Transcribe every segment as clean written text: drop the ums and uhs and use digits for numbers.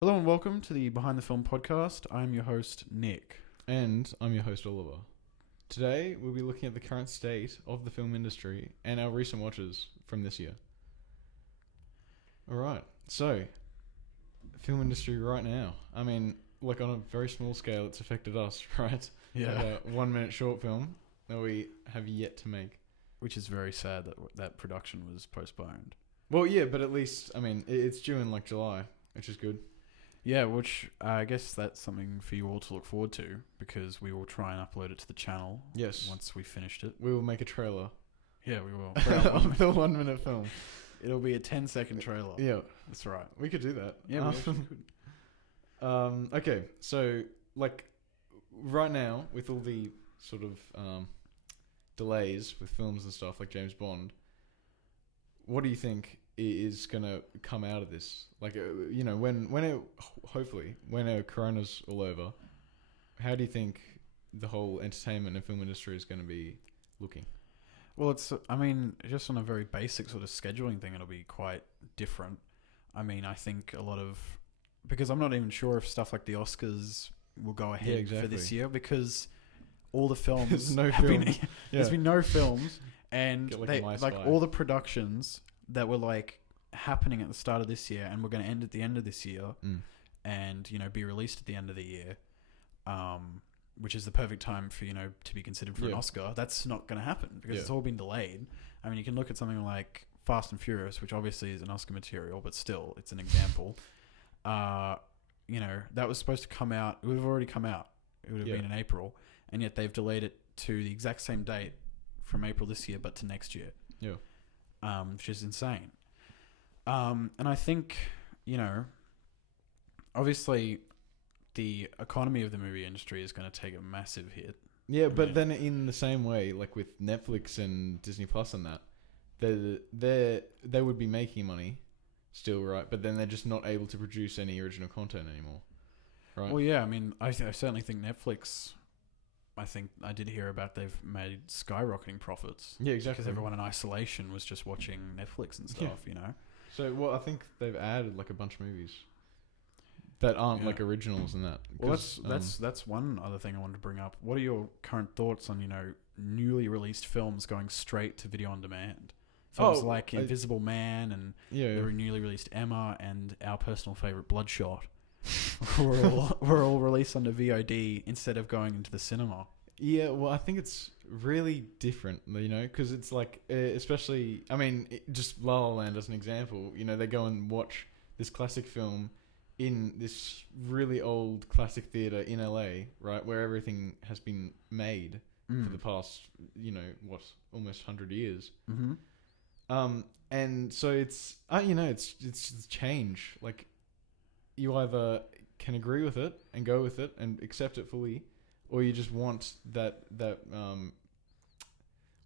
Hello and welcome to the Behind the Film podcast. I'm your host, Nick. And I'm your host, Oliver. Today, we'll be looking at the current state of the film industry and our recent watches from this year. Alright, so, film industry right now. I mean, like on a very small scale, it's affected us, right? Yeah. Like a 1 minute short film that we have yet to make. Which is very sad that that production was postponed. Well, yeah, but at least, I mean, it's due in like July, which is good. Yeah, which I guess that's something for you all to look forward to because we will try and upload it to the channel. Yes. Once we finished it. We will make a trailer. Yeah, we will. Of the 1 minute film. It'll be a 10-second trailer. Yeah. That's right. We could do that. Yeah, we actually could. Okay, so like right now with all the sort of delays with films and stuff like James Bond, what do you think is gonna come out of this? Like you know, when Corona's all over, how do you think the whole entertainment and film industry is going to be looking? Well, I mean, just on a very basic sort of scheduling thing, it'll be quite different. I mean, I think because I'm not even sure if stuff like the Oscars will go ahead for this year because all the films There's no film. There's been no films, and Get all the productions that were like happening at the start of this year and we're going to end at the end of this year, and be released at the end of the year, which is the perfect time for to be considered for an Oscar. That's not going to happen because it's all been delayed. I mean, you can look at something like Fast and Furious, which obviously is an Oscar material, but still, it's an example. That was supposed to come out. It would have already come out. It would have been in April, and yet they've delayed it to the exact same date from April this year, but to next year. Yeah. Which is insane. And I think, obviously the economy of the movie industry is going to take a massive hit. Yeah, but then in the same way, like with Netflix and Disney Plus and that, they would be making money still, right? But then they're just not able to produce any original content anymore, right? Well, yeah, I mean, I certainly think Netflix... I think I did hear about they've made skyrocketing profits. Yeah, exactly. Because everyone in isolation was just watching Netflix and stuff, So, well, I think they've added like a bunch of movies that aren't like originals and that. Well, that's one other thing I wanted to bring up. What are your current thoughts on newly released films going straight to video on demand? Films like Invisible Man and the newly released Emma and our personal favorite Bloodshot. We're all released onto VOD instead of going into the cinema. Yeah, well, I think it's really different, because it's like, especially, I mean, just La La Land as an example, they go and watch this classic film in this really old classic theatre in LA, right, where everything has been made for the past, almost 100 years. Mm-hmm. And so it's change, like, you either can agree with it and go with it and accept it fully, or you just want that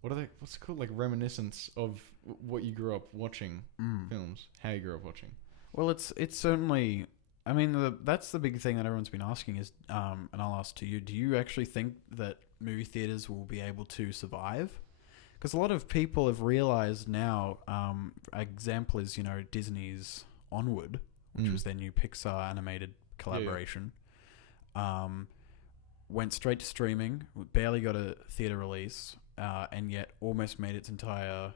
what's it called, like reminiscence of what you grew up watching films, how you grew up watching. Well, it's certainly, I mean, that's the big thing that everyone's been asking is, and I'll ask to you, do you actually think that movie theaters will be able to survive? Because a lot of people have realized now, example is, Disney's Onward, which was their new Pixar animated collaboration, went straight to streaming, barely got a theater release, and yet almost made its entire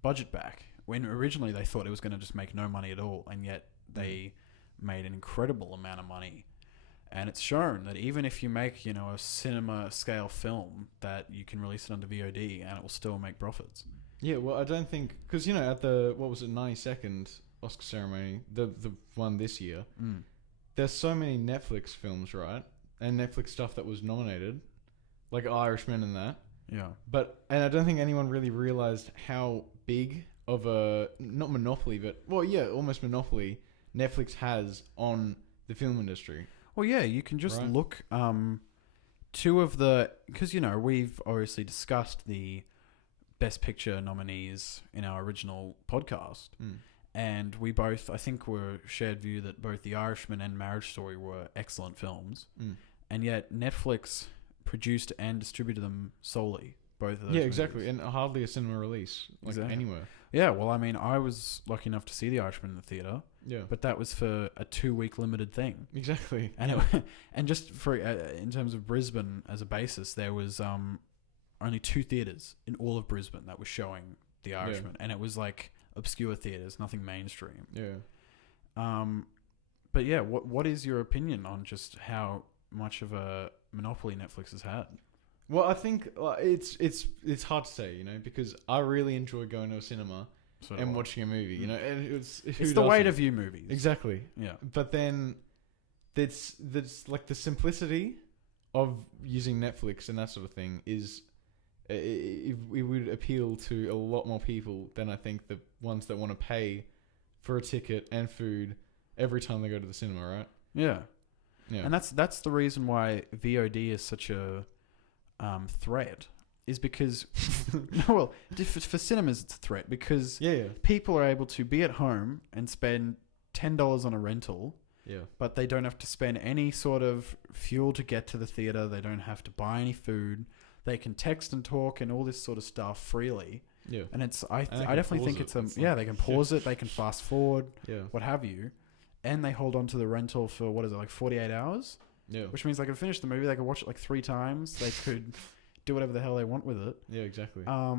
budget back. When originally they thought it was going to just make no money at all, and yet they made an incredible amount of money. And it's shown that even if you make, a cinema scale film, that you can release it under VOD and it will still make profits. Yeah, well, I don't think, because, at the, 92nd Oscar ceremony, the one this year, there's so many Netflix films, right? And Netflix stuff that was nominated, like Irishman and that. Yeah. And I don't think anyone really realized how big of a, not monopoly, but, well, yeah, almost monopoly Netflix has on the film industry. Well, yeah, you can just look, two of the, because, we've obviously discussed the Best Picture nominees in our original podcast. And we both, I think, were shared view that both The Irishman and Marriage Story were excellent films. And yet Netflix produced and distributed them solely, both of those movies. Exactly. And hardly a cinema release, anywhere. Yeah, well, I mean, I was lucky enough to see The Irishman in the theatre. Yeah. but that was for a 2-week limited thing. Exactly. And and just for in terms of Brisbane as a basis, there was only 2 theaters in all of Brisbane that were showing The Irishman, and it was like obscure theaters, nothing mainstream. Yeah. But yeah, what is your opinion on just how much of a monopoly Netflix has had? Well, I think it's hard to say, because I really enjoy going to a cinema and watching a movie, and it's the way to view movies. Exactly. Yeah. But then that's like the simplicity of using Netflix and that sort of thing is it would appeal to a lot more people than I think the ones that want to pay for a ticket and food every time they go to the cinema, right? Yeah. Yeah. And that's the reason why VOD is such a threat, is because for cinemas it's a threat because people are able to be at home and spend $10 on a rental, but they don't have to spend any sort of fuel to get to the theater. They don't have to buy any food. They can text and talk and all this sort of stuff freely. Yeah, and I definitely think it's they can pause it, they can fast forward, what have you, and they hold on to the rental for 48 hours. Yeah. Which means they could finish the movie. They could watch it like 3 times. They could do whatever the hell they want with it. Yeah, exactly. I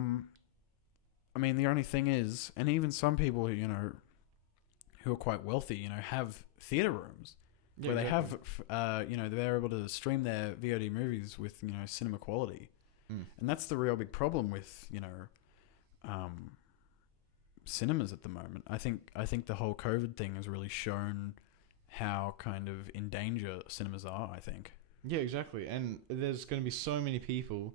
mean, the only thing is, and even some people who are quite wealthy, have theater rooms where they have, they're able to stream their VOD movies with, cinema quality. And that's the real big problem with, cinemas at the moment. I think the whole COVID thing has really shown how kind of in danger cinemas are, I think. Yeah, exactly. And there's going to be so many people,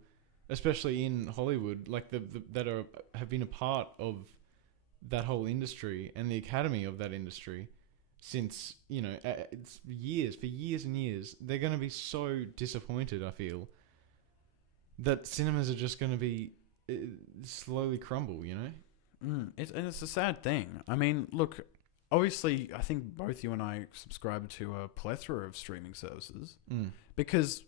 especially in Hollywood, like that have been a part of that whole industry and the academy of that industry since, it's for years and years. They're going to be so disappointed, I feel, that cinemas are just going to be slowly crumble, It's a sad thing. I mean, look, obviously, I think both you and I subscribe to a plethora of streaming services because,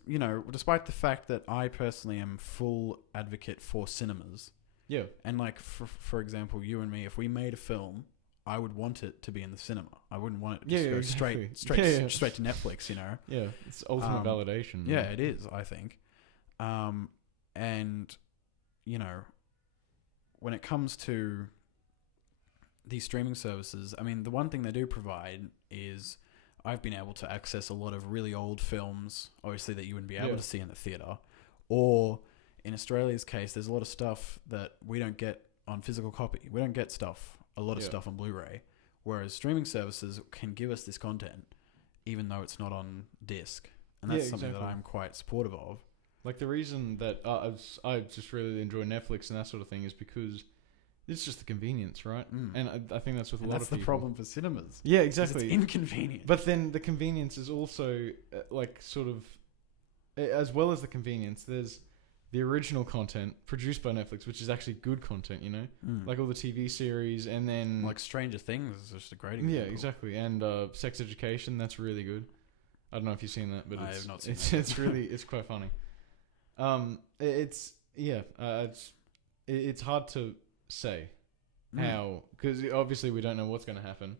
despite the fact that I personally am full advocate for cinemas. Yeah. And like, for example, you and me, if we made a film, I would want it to be in the cinema. I wouldn't want it to just go straight to Netflix, Yeah, it's ultimate validation. Yeah, it is, I think. And, when it comes to these streaming services, I mean, the one thing they do provide is I've been able to access a lot of really old films, obviously, that you wouldn't be able to see in the theater. Or in Australia's case, there's a lot of stuff that we don't get on physical copy. We don't get a lot of stuff on Blu-ray. Whereas streaming services can give us this content, even though it's not on disc. And that's something that I'm quite supportive of. Like the reason that I just really enjoy Netflix and that sort of thing is because it's just the convenience, right? And I think that's with a lot of people. That's the problem for cinemas. Yeah, exactly. It's inconvenient. But then the convenience is also as well as the convenience, there's the original content produced by Netflix, which is actually good content, like all the TV series, and then like Stranger Things is just a great example. Yeah, exactly. And Sex Education, that's really good. I don't know if you've seen that, but I have not seen it. It's really it's quite funny. It's hard to say how, because obviously we don't know what's going to happen.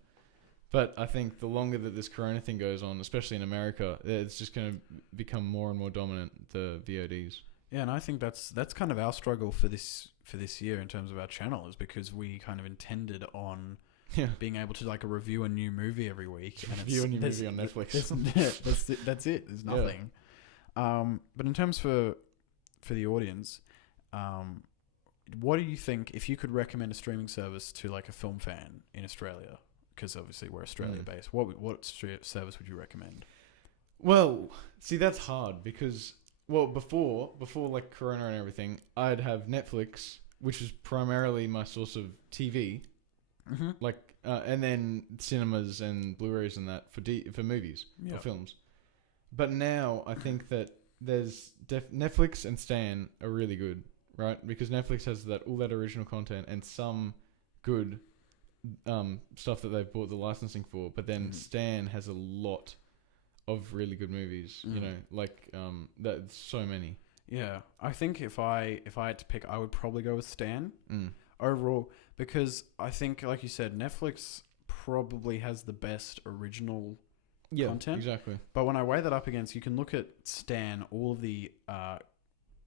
But I think the longer that this Corona thing goes on, especially in America, it's just going to become more and more dominant, the VODs. Yeah, and I think that's kind of our struggle for this year in terms of our channel, is because we kind of intended on being able to like review a new movie every week. And review a new movie on Netflix. That's it. There's nothing. Yeah. But in terms for the audience, what do you think, if you could recommend a streaming service to like a film fan in Australia, because obviously we're Australia based, what service would you recommend? Well, see, that's hard because, before like Corona and everything, I'd have Netflix, which was primarily my source of TV, and then cinemas and Blu-rays and that for movies or films. But now I think that there's Netflix and Stan are really good, right? Because Netflix has all that original content and some good stuff that they've bought the licensing for. But then Stan has a lot of really good movies, that's so many. Yeah, I think if I had to pick, I would probably go with Stan overall, because I think, like you said, Netflix probably has the best original Yeah, content. exactly. But when I weigh that up against, you can look at Stan, all of the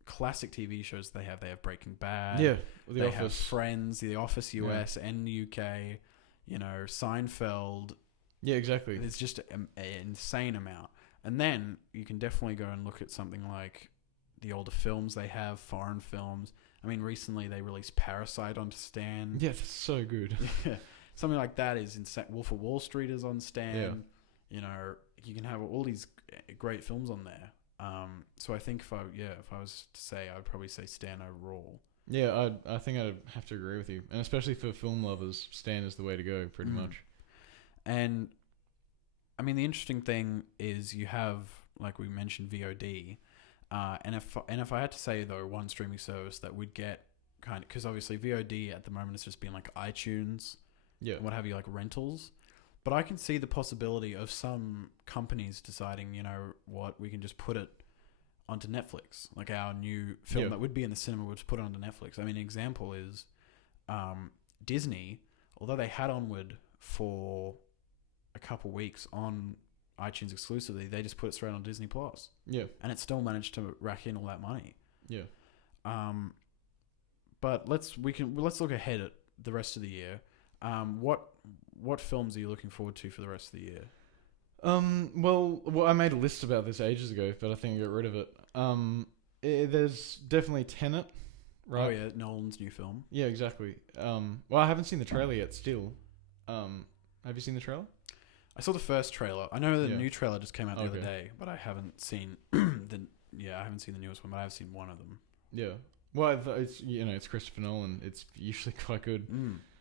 classic TV shows they have. They have Breaking Bad. Yeah, They have Friends, The Office US and UK, Seinfeld. Yeah, exactly. There's just an insane amount. And then you can definitely go and look at something like the older films they have, foreign films. I mean, recently they released Parasite onto Stan. Yeah, that's so good. Yeah. Something like that is insane. Wolf of Wall Street is on Stan. Yeah. You can have all these great films on there. So I think if I was to say, I'd probably say Stan overall. Yeah, I think I'd have to agree with you. And especially for film lovers, Stan is the way to go, pretty much. And, I mean, the interesting thing is you have, like we mentioned, VOD. And if I had to say, though, one streaming service that would get because obviously VOD at the moment has just been like iTunes, what have you, like rentals. But I can see the possibility of some companies deciding, what, we can just put it onto Netflix. Like our new film that would be in the cinema, we'll just put it onto Netflix. I mean, an example is Disney, although they had Onward for a couple weeks on iTunes exclusively, they just put it straight on Disney Plus. Yeah. And it still managed to rack in all that money. Yeah. But let's look ahead at the rest of the year. What films are you looking forward to for the rest of the year? Well, I made a list about this ages ago, but I think I got rid of it. There's definitely Tenet, right? Oh yeah, Nolan's new film. Yeah, exactly. Well, I haven't seen the trailer yet. Still, have you seen the trailer? I saw the first trailer. I know the new trailer just came out the other day, but I haven't seen I haven't seen the newest one, but I've seen one of them. Yeah. Well, it's Christopher Nolan. It's usually quite good.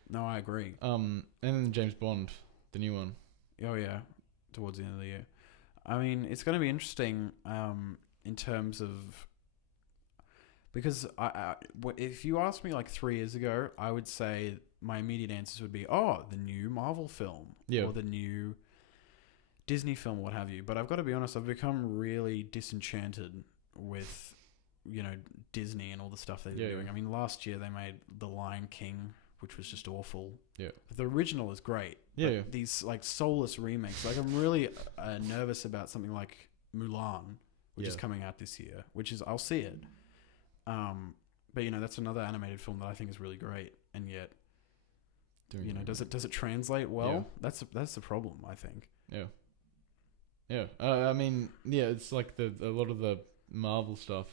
No, I agree. And then James Bond, the new one. Oh yeah, towards the end of the year. I mean, it's going to be interesting in terms of, because if you asked me like 3 years ago, I would say my immediate answers would be, the new Marvel film or the new Disney film, what have you. But I've got to be honest, I've become really disenchanted with, Disney and all the stuff they're doing. I mean, last year they made The Lion King, which was just awful. Yeah. The original is great. Yeah. These like soulless remakes. Like I'm really nervous about something like Mulan, which is coming out this year, I'll see it. But that's another animated film that I think is really great. And yet, does it translate well? Yeah. That's the problem, I think. Yeah. Yeah. I mean, it's like a lot of the Marvel stuff.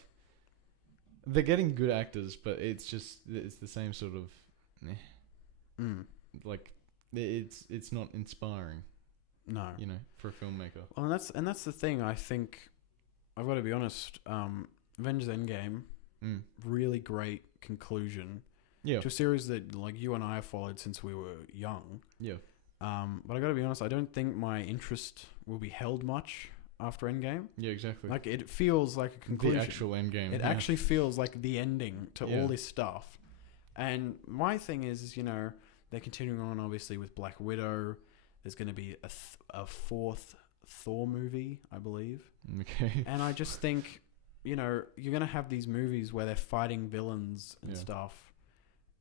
They're getting good actors, but it's the same sort of, like it's not inspiring. No. For a filmmaker. Well, and that's the thing. I think I've got to be honest. Avengers Endgame, really great conclusion. Yeah. To a series that like you and I have followed since we were young. Yeah. But I got to be honest. I don't think my interest will be held much after Endgame. Yeah, exactly. Like it feels like a conclusion. The actual Endgame. It actually feels like the ending to all this stuff. And my thing is, they're continuing on obviously with Black Widow. There's going to be a fourth Thor movie, I believe. Okay. And I just think, you're going to have these movies where they're fighting villains and stuff.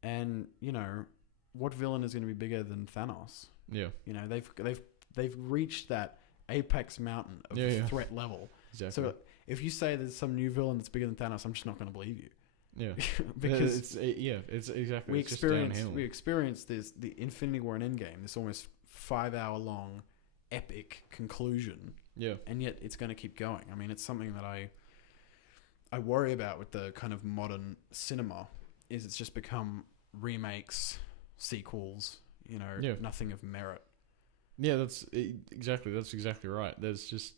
And, what villain is going to be bigger than Thanos? Yeah. They've reached that apex mountain of threat level. Exactly. So if you say there's some new villain that's bigger than Thanos, I'm just not going to believe you. Yeah. Because it's exactly. We experienced the Infinity War and Endgame, this almost 5-hour long epic conclusion. Yeah. And yet it's going to keep going. I mean, it's something that I worry about with the kind of modern cinema, is it's just become remakes, sequels, nothing of merit. Yeah, that's exactly right. There's just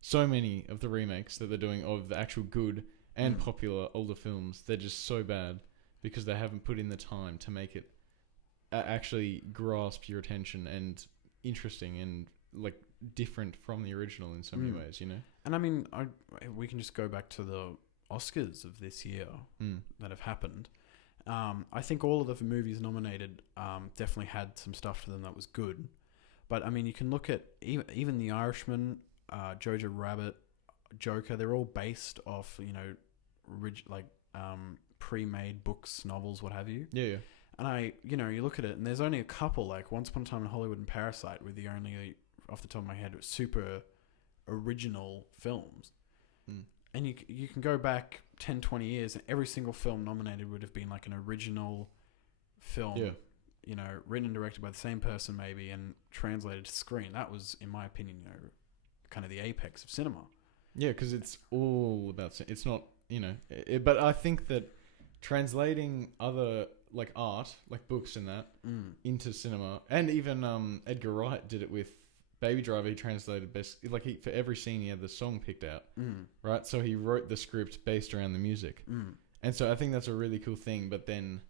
so many of the remakes that they're doing of the actual good and popular older films, they're just so bad because they haven't put in the time to make it actually grasp your attention and interesting and like different from the original in so many ways, And I mean, we can just go back to the Oscars of this year that have happened. I think all of the movies nominated definitely had some stuff to them that was good. But I mean, you can look at even The Irishman, Jojo Rabbit, Joker. They're all based off, pre-made books, novels, what have you. Yeah, yeah. And you look at it, and there's only a couple, like Once Upon a Time in Hollywood and Parasite, were the only, off the top of my head, super original films. And you can go back 10, 20 years, and every single film nominated would have been like an original film, written and directed by the same person maybe, and translated to screen. That was, in my opinion, kind of the apex of cinema. Yeah, because it's all about... It's not, but I think that translating other, like, art, like books and that, into cinema, and even Edgar Wright did it with Baby Driver. He translated for every scene he had the song picked out, right? So he wrote the script based around the music. And so I think that's a really cool thing. But then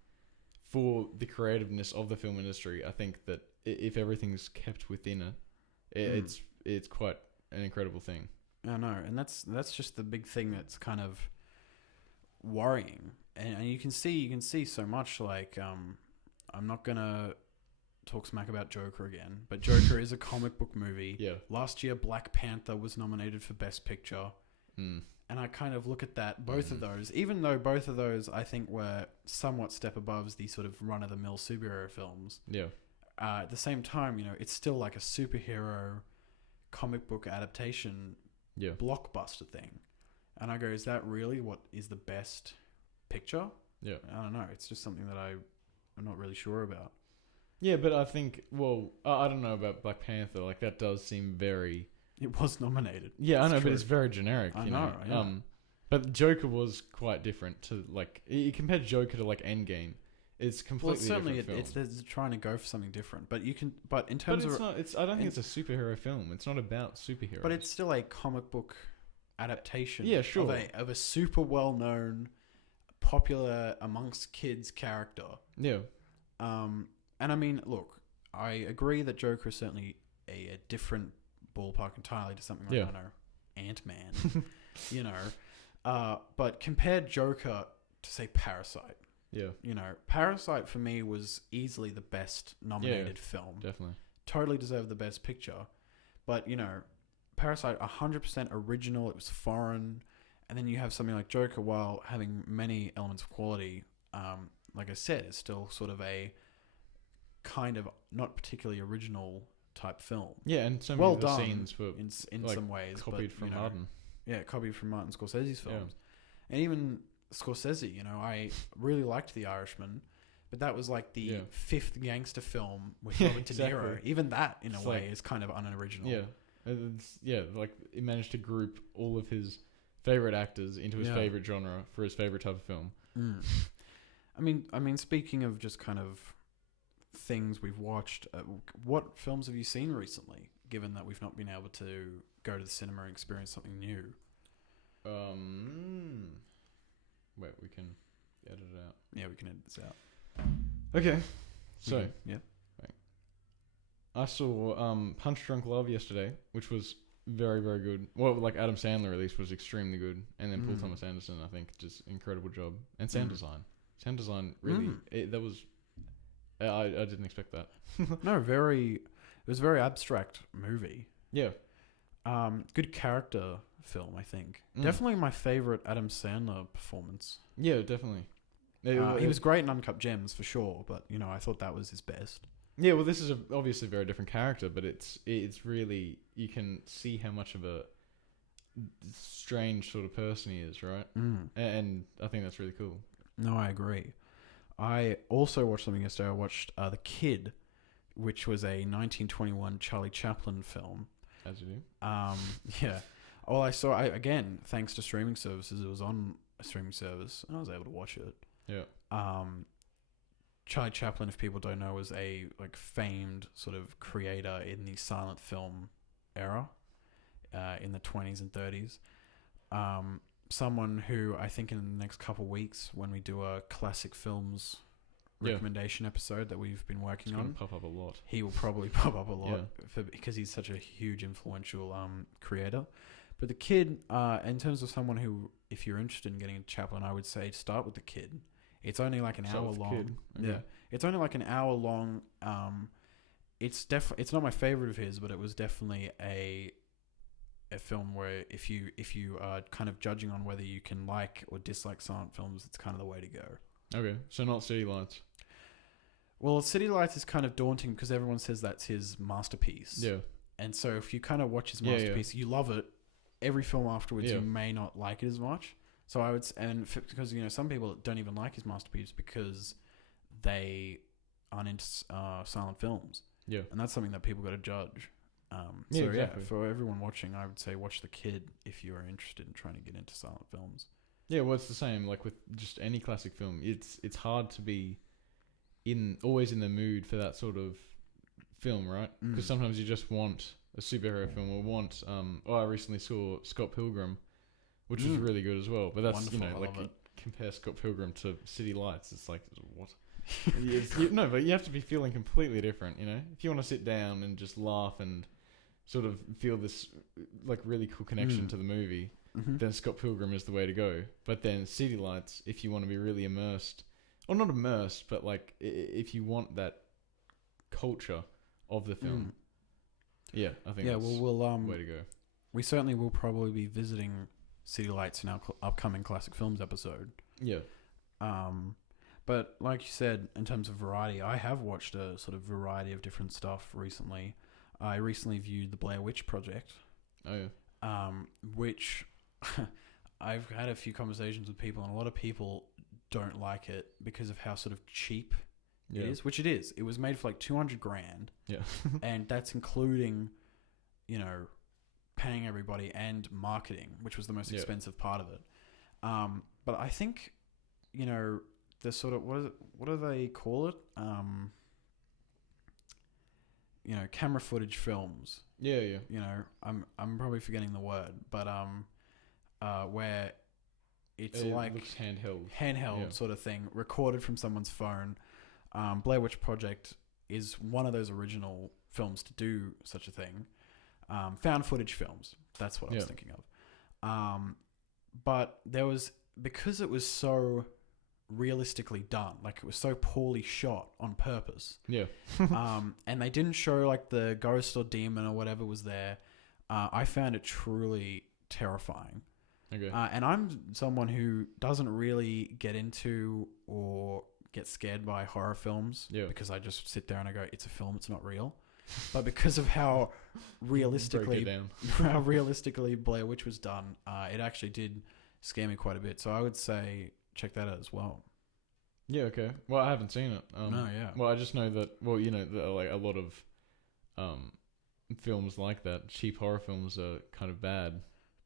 for the creativeness of the film industry, I think that if everything's kept within it, it's quite an incredible thing. I know, and that's just the big thing that's kind of worrying. And you can see so much, like, I'm not gonna talk smack about Joker again, but Joker is a comic book movie. Yeah. Last year, Black Panther was nominated for Best Picture. And I kind of look at that, both of those, even though both of those I think were somewhat step above the sort of run-of-the-mill superhero films. Yeah. At the same time, it's still like a superhero comic book adaptation blockbuster thing. And I go, is that really what is the best picture? Yeah. I don't know. It's just something that I'm not really sure about. Yeah, but I think, I don't know about Black Panther. Like, that does seem very... It was nominated. Yeah, I know, but it's very generic. I know. But Joker was quite different to, like... You compare Joker to, like, Endgame. It's completely different film. It's trying to go for something different. But you can... But in terms of... I don't think it's a superhero film. It's not about superheroes. But it's still a comic book adaptation. Yeah, sure. Of a super well-known, popular amongst kids character. Yeah. And I mean, look, I agree that Joker is certainly a different ballpark entirely to something like, I don't know, Ant-Man, but compare Joker to, say, Parasite. Yeah. Parasite for me was easily the best nominated film. Definitely. Totally deserved the best picture. But, Parasite, 100% original. It was foreign. And then you have something like Joker, while having many elements of quality, like I said, it's still sort of a kind of not particularly original type film. Yeah, and so well many of the done scenes were in like some ways, copied from Martin. Yeah, copied from Martin Scorsese's films. And even Scorsese, I really liked The Irishman, but that was like the fifth gangster film with Robert De Niro. Even that, in a way, is kind of unoriginal. Yeah. Like, it managed to group all of his favorite actors into his favorite genre for his favorite type of film. I mean, speaking of just kind of things we've watched, what films have you seen recently, given that we've not been able to go to the cinema and experience something new? Wait, we can edit it out. Yeah, we can edit this out. Okay. So, yeah. I saw Punch Drunk Love yesterday, which was very, very good. Well, like, Adam Sandler release was extremely good. And then Paul Thomas Anderson, I think, just incredible job. And sound design. Sound design, really, that was... I didn't expect that. No, it was a very abstract movie. Yeah. Good character film, I think. Definitely my favorite Adam Sandler performance. Yeah, definitely. He was great in Uncut Gems, for sure, but, I thought that was his best. Yeah, well, this is obviously a very different character, but it's really... You can see how much of a strange sort of person he is, right? And I think that's really cool. No, I agree. I also watched something yesterday. I watched The Kid, which was a 1921 Charlie Chaplin film. As you do. Yeah. Well, again, thanks to streaming services, it was on a streaming service, and I was able to watch it. Yeah. Charlie Chaplin, if people don't know, was a famed sort of creator in the silent film era, in the 20s and 30s. Someone who I think in the next couple of weeks, when we do a classic films recommendation episode that we've been working on, pop up a lot. He will probably pop up a lot because he's such a huge influential creator. But The Kid, in terms of someone who, if you're interested in getting into Chaplin, I would say start with The Kid. It's only like an hour long. Okay. Yeah, it's only like an hour long. It's not my favorite of his, but it was definitely a film where if you are kind of judging on whether you can like or dislike silent films, it's kind of the way to go. Okay, so not City Lights. Well, City Lights is kind of daunting because everyone says that's his masterpiece. Yeah. And so if you kind of watch his Yeah, masterpiece, you love it. Every film afterwards, Yeah. you may not like it as much. So I would, because some people don't even like his masterpiece because they aren't into silent films, Yeah. and that's something that people got to judge. Yeah, exactly. For everyone watching, I would say watch The Kid if you are interested in trying to get into silent films. Yeah, well, it's the same. Like with just any classic film, it's hard to be always in the mood for that sort of film, right? Because sometimes you just want a superhero film or want. I recently saw Scott Pilgrim, which was really good as well. But that's wonderful. like you compare Scott Pilgrim to City Lights, it's like what? No, but you have to be feeling completely different. If you want to sit down and just laugh and sort of feel this like really cool connection to the movie, then Scott Pilgrim is the way to go. But then City Lights, if you want to be really immersed, or not immersed, but like if you want that culture of the film, I think that's the way to go. We certainly will probably be visiting City Lights in our upcoming Classic Films episode. Yeah. But like you said, in terms of variety, I have watched a sort of variety of different stuff recently. I recently viewed the Blair Witch Project. Oh yeah. Which I've had a few conversations with people, and a lot of people don't like it because of how sort of cheap it is, which it is. It was made for like $200,000. Yeah. And that's including, paying everybody and marketing, which was the most expensive part of it. But I think, the sort of, what do they call it? Camera footage films. Yeah. I'm probably forgetting the word, but where it's it like looks handheld sort of thing, recorded from someone's phone. Blair Witch Project is one of those original films to do such a thing. Found footage films. That's what I was thinking of. But there was, because it was so realistically done, like it was so poorly shot on purpose. Yeah. And they didn't show like the ghost or demon or whatever was there. I found it truly terrifying. Okay. And I'm someone who doesn't really get into or get scared by horror films because I just sit there and I go, it's a film, it's not real. But because of how realistically Blair Witch was done, it actually did scare me quite a bit. So I would say check that out as well. Yeah, okay. Well, I haven't seen it. No, yeah. Well, I just know that, like a lot of films like that, cheap horror films, are kind of bad.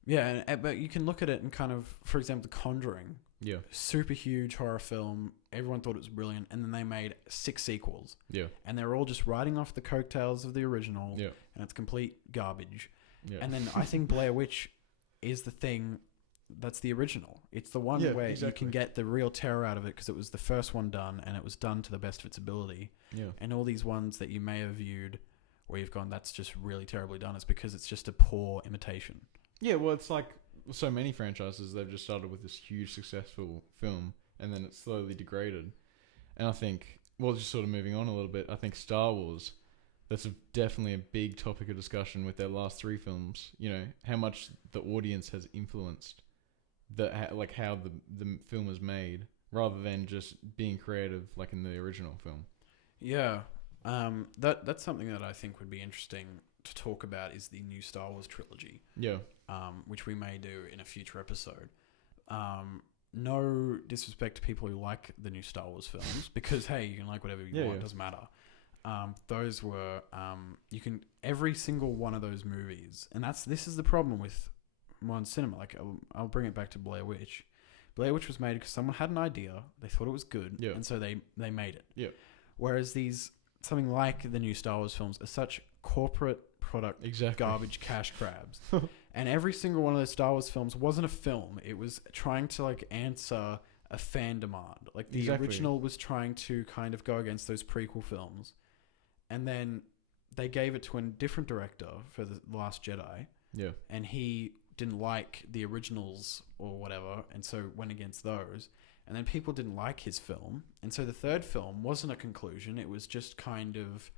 Yeah, but you can look at it and kind of, for example, The Conjuring. Yeah. Super huge horror film. Everyone thought it was brilliant. And then they made 6 sequels. Yeah. And they're all just riding off the coattails of the original. Yeah. And it's complete garbage. Yeah. And then I think Blair Witch is the thing that's the original. It's the one where you can get the real terror out of it because it was the first one done and it was done to the best of its ability. Yeah. And all these ones that you may have viewed where you've gone, that's just really terribly done, is because it's just a poor imitation. Yeah, well, it's like so many franchises, they've just started with this huge successful film and then it's slowly degraded. And I think, well, just sort of moving on a little bit, I think Star Wars, that's definitely a big topic of discussion with their last 3 films. How much the audience has influenced how the film is made rather than just being creative like in the original film. Yeah. That's something that I think would be interesting to talk about, is the new Star Wars trilogy. Yeah. Which we may do in a future episode. No disrespect to people who like the new Star Wars films, because hey, you can like whatever you want, it doesn't matter. Those were every single one of those movies, and this is the problem with modern cinema. Like I'll bring it back to Blair Witch. Blair Witch was made because someone had an idea, they thought it was good, and so they made it. Yeah. Whereas something like the new Star Wars films are such corporate product garbage cash grabs. And every single one of those Star Wars films wasn't a film. It was trying to like answer a fan demand. Like the original was trying to kind of go against those prequel films. And then they gave it to a different director for The Last Jedi. Yeah. And he didn't like the originals or whatever, and so went against those. And then people didn't like his film. And so the third film wasn't a conclusion. It was just kind of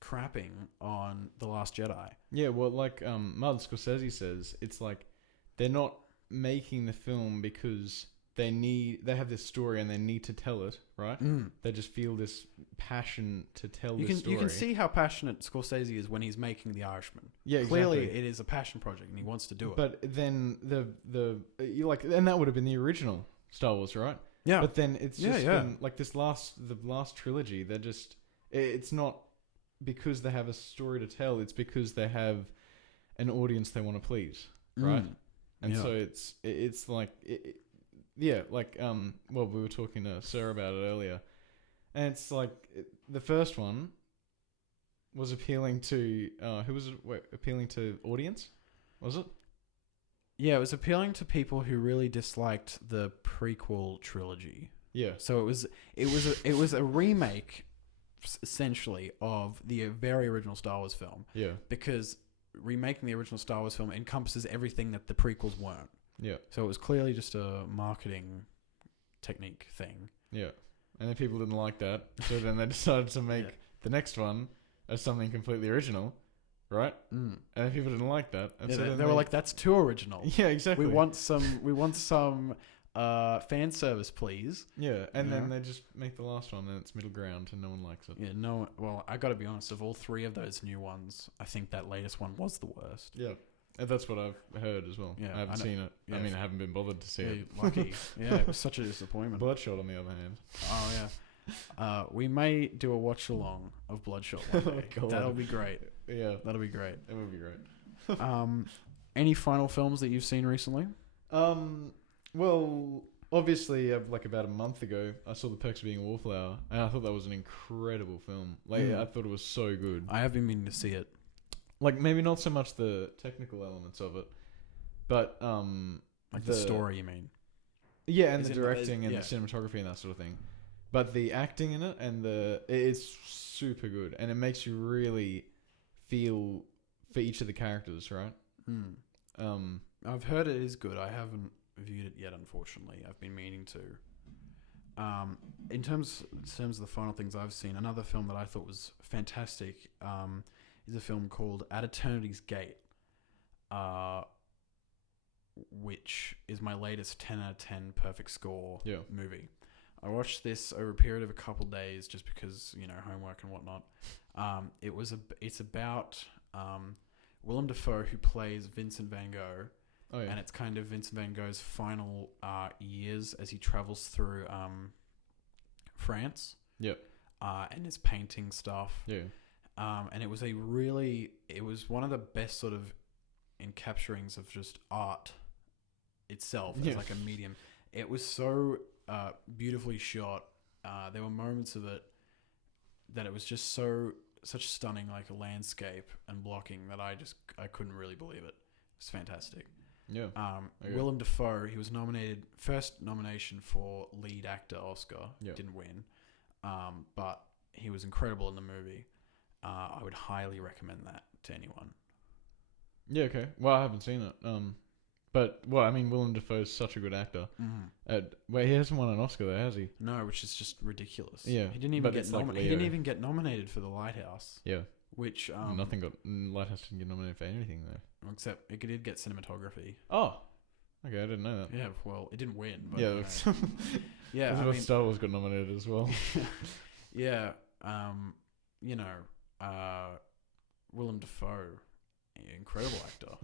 crapping on The Last Jedi. Yeah, well, like Martin Scorsese says, it's like they're not making the film because they have this story and they need to tell it, right? They just feel this passion to tell this story. You can see how passionate Scorsese is when he's making The Irishman. Yeah, clearly it is a passion project and he wants to do it. But then and that would have been the original Star Wars, right? Yeah. But then it's just been like the last trilogy. They're just, it's not because they have a story to tell. It's because they have an audience they want to please, right? And so it's like well, we were talking to Sarah about it earlier, and it's like the first one was appealing to who was it? Wait, appealing to audience, was it? Yeah, it was appealing to people who really disliked the prequel trilogy. Yeah. So it was a remake, essentially, of the very original Star Wars film. Yeah. Because remaking the original Star Wars film encompasses everything that the prequels weren't. Yeah. So it was clearly just a marketing technique thing. Yeah. And then people didn't like that, so then they decided to make the next one as something completely original. Right, and then people didn't like that, and so they were like, "That's too original." Yeah, exactly. We want some fan service, please. Yeah, and then they just make the last one, and it's middle ground, and no one likes it. Yeah, no. Well, I got to be honest. Of all three of those new ones, I think that latest one was the worst. Yeah, and that's what I've heard as well. Yeah, I haven't seen it. Yeah. I mean, I haven't been bothered to see it. Lucky. Yeah, it was such a disappointment. Bloodshot, on the other hand. Oh yeah. We may do a watch along of Bloodshot one day. That'll be great. Yeah, that'll be great. It would be great. Any final films that you've seen recently? Well, obviously, like about a month ago, I saw The Perks of Being a Wallflower, and I thought that was an incredible film. Like, I thought it was so good. I have been meaning to see it. Like, maybe not so much the technical elements of it, but like the story, you mean? Yeah, and the directing and the cinematography and that sort of thing. But the acting in it and it's super good, and it makes you really feel for each of the characters, right? I've heard it is good. I haven't viewed it yet, unfortunately. I've been meaning to. In terms of the final things I've seen, another film that I thought was fantastic is a film called At Eternity's Gate, which is my latest 10 out of 10 perfect score movie. I watched this over a period of a couple days just because, homework and whatnot. It's about Willem Dafoe, who plays Vincent van Gogh. Oh, yeah. And it's kind of Vincent van Gogh's final years as he travels through France. Yeah. And his painting stuff. Yeah. And it was one of the best sort of encapturings of just art itself as like a medium. It was so beautifully shot. There were moments of it that it was just such stunning, like a landscape and blocking, that I couldn't really believe it. It's fantastic. Yeah. Willem Dafoe, he was nominated, first nomination for lead actor Oscar. Yeah. Didn't win. But he was incredible in the movie. I would highly recommend that to anyone. Yeah, okay. Well, I haven't seen it. But, Willem Dafoe's such a good actor. Mm-hmm. He hasn't won an Oscar though, has he? No, which is just ridiculous. Yeah. He didn't even he didn't even get nominated for The Lighthouse. Yeah. Which Lighthouse didn't get nominated for anything though. Except it did get cinematography. Oh. Okay, I didn't know that. Yeah, well, it didn't win. But, yeah. Yeah. Star Wars got nominated as well. Yeah. Willem Dafoe, incredible actor.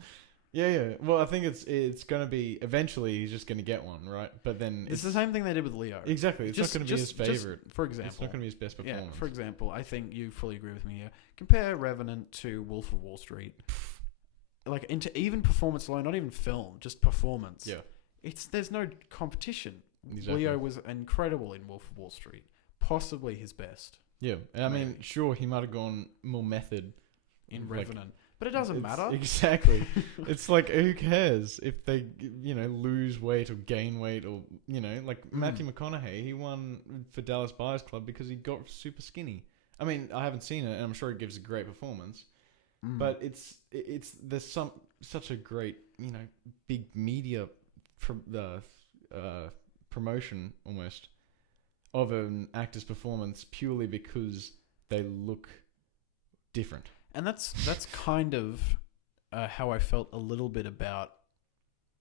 Yeah. Well, I think it's going to be, eventually he's just going to get one, right? But then it's the same thing they did with Leo. Exactly. It's not going to be his favorite. For example. It's not going to be his best performance. Yeah, for example, I think you fully agree with me here. Compare Revenant to Wolf of Wall Street. Like, into even performance alone, not even film, just performance. Yeah. There's no competition. Exactly. Leo was incredible in Wolf of Wall Street. Possibly his best. Yeah. And I mean, sure, he might have gone more method in Revenant. But it doesn't matter. Exactly. It's like, who cares if they, lose weight or gain weight or, Matthew McConaughey, he won for Dallas Buyers Club because he got super skinny. I mean, I haven't seen it, and I'm sure it gives a great performance. But there's such a great, big media promotion almost of an actor's performance purely because they look different. And that's kind of how I felt a little bit about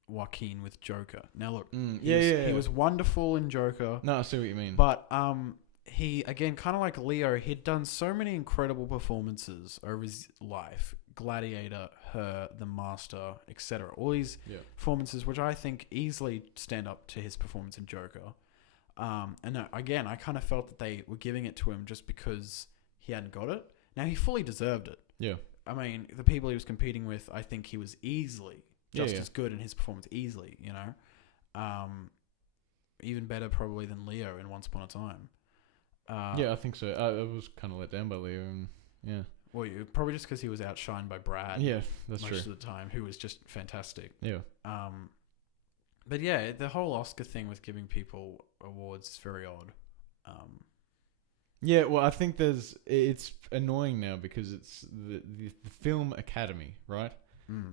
Joaquin with Joker. Now look, he was wonderful in Joker. No, I see what you mean. But he, again, kind of like Leo, he'd done so many incredible performances over his life. Gladiator, Her, The Master, etc. All these performances, which I think easily stand up to his performance in Joker. And again, I kind of felt that they were giving it to him just because he hadn't got it. Now, he fully deserved it. Yeah. I mean, the people he was competing with, I think he was easily just as good in his performance, easily, you know. Even better probably than Leo in Once Upon a Time. I think so. I was kind of let down by Leo, and yeah. Well, probably just because he was outshined by Brad. Yeah, that's true. Most of the time, who was just fantastic. Yeah. But yeah, the whole Oscar thing with giving people awards is very odd. Yeah, well, I think it's annoying now because it's the Film Academy, right?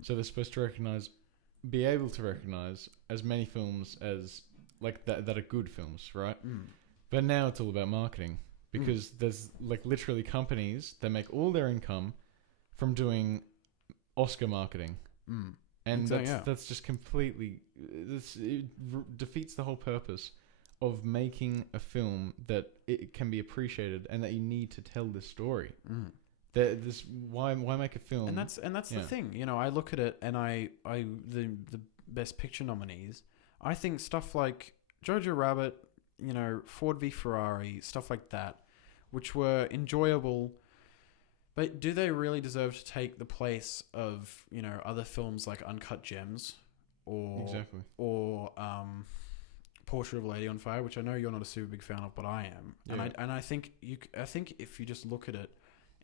So they're supposed to be able to recognize as many films as like that are good films, right? But now it's all about marketing because there's like literally companies that make all their income from doing Oscar marketing, and that's just completely it defeats the whole purpose of making a film that it can be appreciated and that you need to tell this story. Why make a film? And that's the thing. You know, I look at it and the Best Picture nominees, I think stuff like Jojo Rabbit, you know, Ford v Ferrari, stuff like that, which were enjoyable, but do they really deserve to take the place of, you know, other films like Uncut Gems or Portrait of a Lady on Fire, which I know you're not a super big fan of, but I am. Yeah. And I think if you just look at it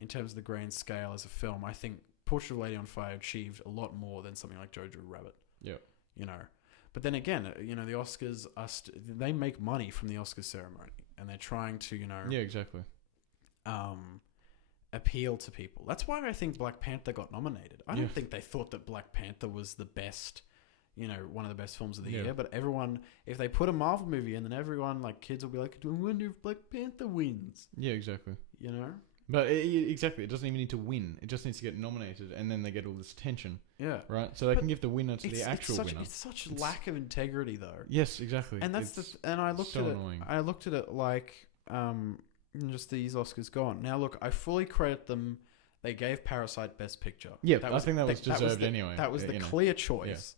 in terms of the grand scale as a film, I think Portrait of a Lady on Fire achieved a lot more than something like Jojo Rabbit. Yeah. You know. But then again, you know, the Oscars they make money from the Oscar ceremony, and they're trying to, you know, appeal to people. That's why I think Black Panther got nominated. I don't think they thought that Black Panther was the best, you know, one of the best films of the year. But everyone, if they put a Marvel movie in, then everyone, like kids, will be like, I wonder if Black Panther wins. Yeah, exactly. You know. But exactly, it doesn't even need to win. It just needs to get nominated, and then they get all this attention. Yeah. Right? So they can give the winner to the actual winner. It's such lack of integrity, though. Yes, exactly. And that's and I looked at it. Annoying. I looked at it like just these Oscars gone. Now, look, I fully credit them. They gave Parasite Best Picture. Yeah, I think that was deserved anyway. That was the clear choice.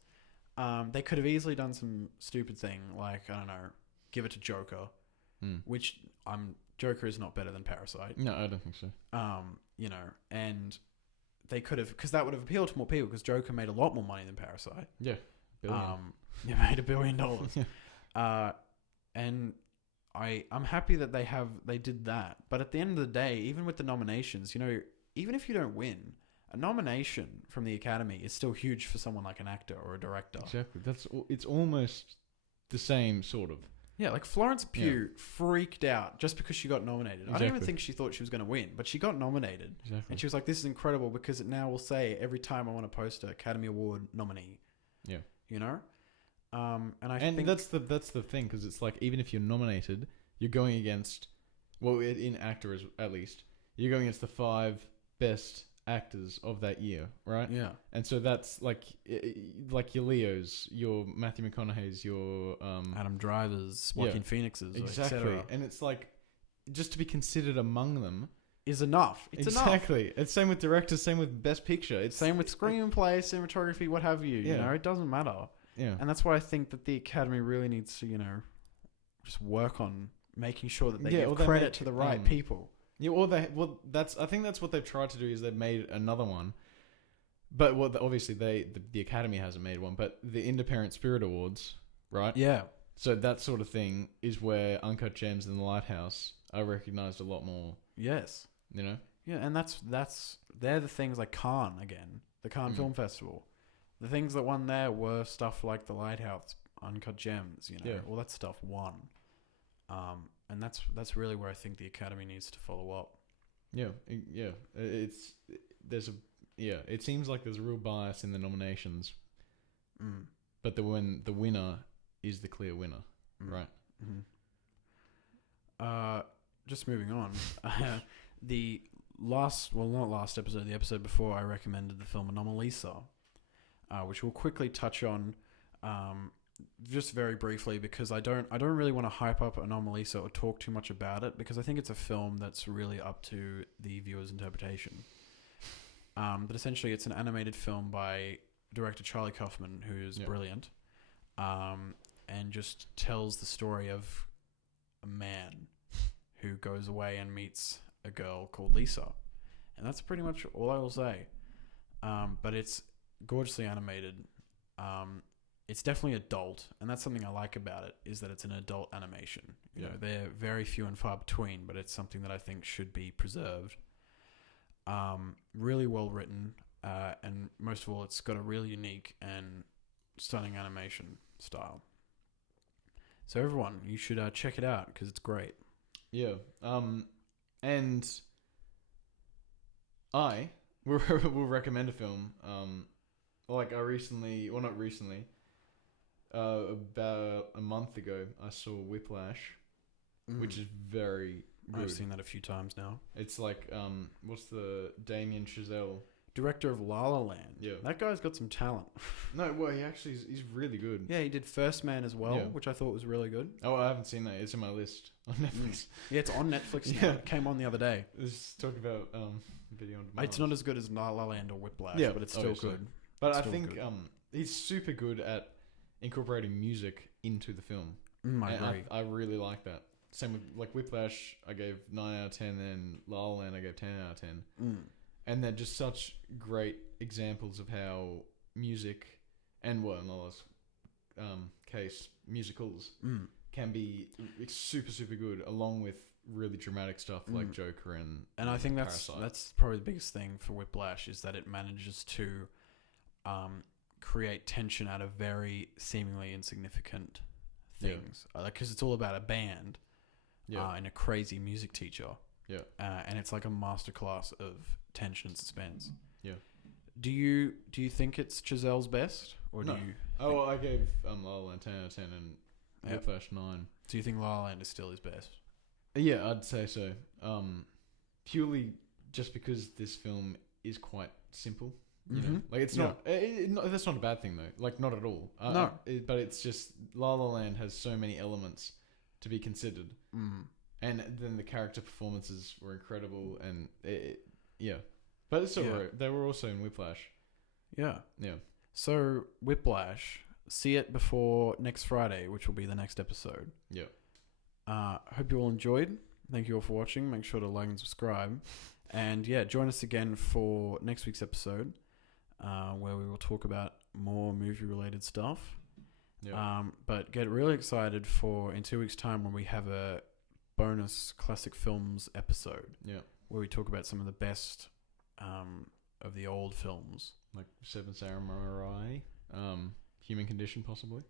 Yeah. They could have easily done some stupid thing, like, I don't know, give it to Joker, which Joker is not better than Parasite. No, I don't think so. You know, and they could have, because that would have appealed to more people, because Joker made a lot more money than Parasite. Yeah, made $1 billion. And I'm happy that they did that. But at the end of the day, even with the nominations, you know, even if you don't win, a nomination from the Academy is still huge for someone like an actor or a director. Exactly. It's almost the same sort of. Yeah, like Florence Pugh freaked out just because she got nominated. Exactly. I don't even think she thought she was going to win, but she got nominated. Exactly. And she was like, this is incredible because it now will say every time I want to post an Academy Award nominee. Yeah. You know? And I think that's the thing, because it's like, even if you're nominated, you're going against, well, in actors at least, you're going against the 5 best actors of that year, right? Yeah. And so that's like your Leos, your Matthew McConaughey's, your Adam Driver's, Joaquin Phoenix's, exactly. And it's like, just to be considered among them is enough. It's enough. Exactly. It's same with directors, same with Best Picture. It's same with screenplay, cinematography, what have you. You know, it doesn't matter. Yeah. And that's why I think that the Academy really needs to, you know, just work on making sure that they give credit to the right people. Yeah, I think that's what they've tried to do, is they've made another one. But obviously the Academy hasn't made one, but the Independent Spirit Awards, right? Yeah. So that sort of thing is where Uncut Gems and The Lighthouse are recognized a lot more. Yes. You know? Yeah, and they're the things like Cannes again, the Cannes Film Festival. The things that won there were stuff like The Lighthouse, Uncut Gems, you know, all that stuff won. And that's really where I think the Academy needs to follow up. Yeah, yeah. It seems like there's a real bias in the nominations, but the winner is the clear winner, right? Mm-hmm. Just moving on. The not last episode, the episode before, I recommended the film Anomilisa, which we'll quickly touch on. Just very briefly, because I don't really want to hype up Anomilisa or talk too much about it, because I think it's a film that's really up to the viewer's interpretation. But essentially, it's an animated film by director Charlie Kaufman, who's brilliant, and just tells the story of a man who goes away and meets a girl called Lisa, and that's pretty much all I will say. But it's gorgeously animated. It's definitely adult, and that's something I like about it, is that it's an adult animation. You know, they're very few and far between, but it's something that I think should be preserved. Really well written, and most of all, it's got a really unique and stunning animation style. So everyone, you should check it out, because it's great. Yeah. And I will recommend a film. Like I recently, well, not recently, about a month ago, I saw Whiplash, which is very good. I've seen that a few times now. It's like, what's the Damien Chazelle? Director of La La Land. Yeah. That guy's got some talent. No, well, he's really good. Yeah, he did First Man as well, which I thought was really good. Oh, I haven't seen that. It's in my list on Netflix. Yeah, it's on Netflix now. It came on the other day. Let's talk about video on demand. It's not as good as La La Land or Whiplash, but it's still good. But I think he's super good at incorporating music into the film. I agree. I really like that. Same with like Whiplash, I gave 9 out of 10, and La La Land I gave 10 out of 10. And they're just such great examples of how music, and well, in Lala's case, musicals, can be super, super good, along with really dramatic stuff like Joker and I think that's probably the biggest thing for Whiplash, is that it manages to create tension out of very seemingly insignificant things. Because it's all about a band and a crazy music teacher. Yeah. And it's like a masterclass of tension and suspense. Yeah. Do you think it's Chazelle's best? Or do you... Oh, I gave La La Land 10 out of 10 and Whiplash 9. Do you think La La Land is still his best? Yeah, I'd say so. Purely just because this film is quite simple. You know? Like, it's not... that's not a bad thing, though. Like, not at all. No. But it's just... La La Land has so many elements to be considered. And then the character performances were incredible, and but it's alright. They were also in Whiplash. Yeah. So Whiplash, see it before next Friday, which will be the next episode. Hope you all enjoyed. Thank you all for watching. Make sure to like and subscribe, and join us again for next week's episode, where we will talk about more movie related stuff. But get really excited for in 2 weeks' time, when we have a bonus classic films episode, where we talk about some of the best of the old films, like Seven Samurai, Human Condition, possibly.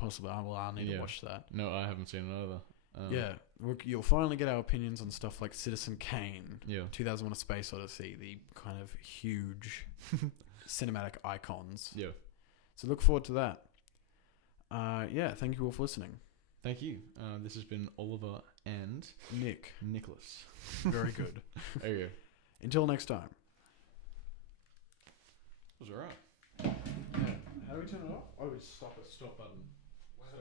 Well, I'll need to watch that. No, I haven't seen it either. You'll finally get our opinions on stuff like Citizen Kane, 2001: A Space Odyssey, the kind of huge cinematic icons. So look forward to that. Thank you all for listening. Thank you. This has been Oliver and Nicholas. Very good. There you go. Until next time. It was alright. How do we turn it off? Oh, stop button.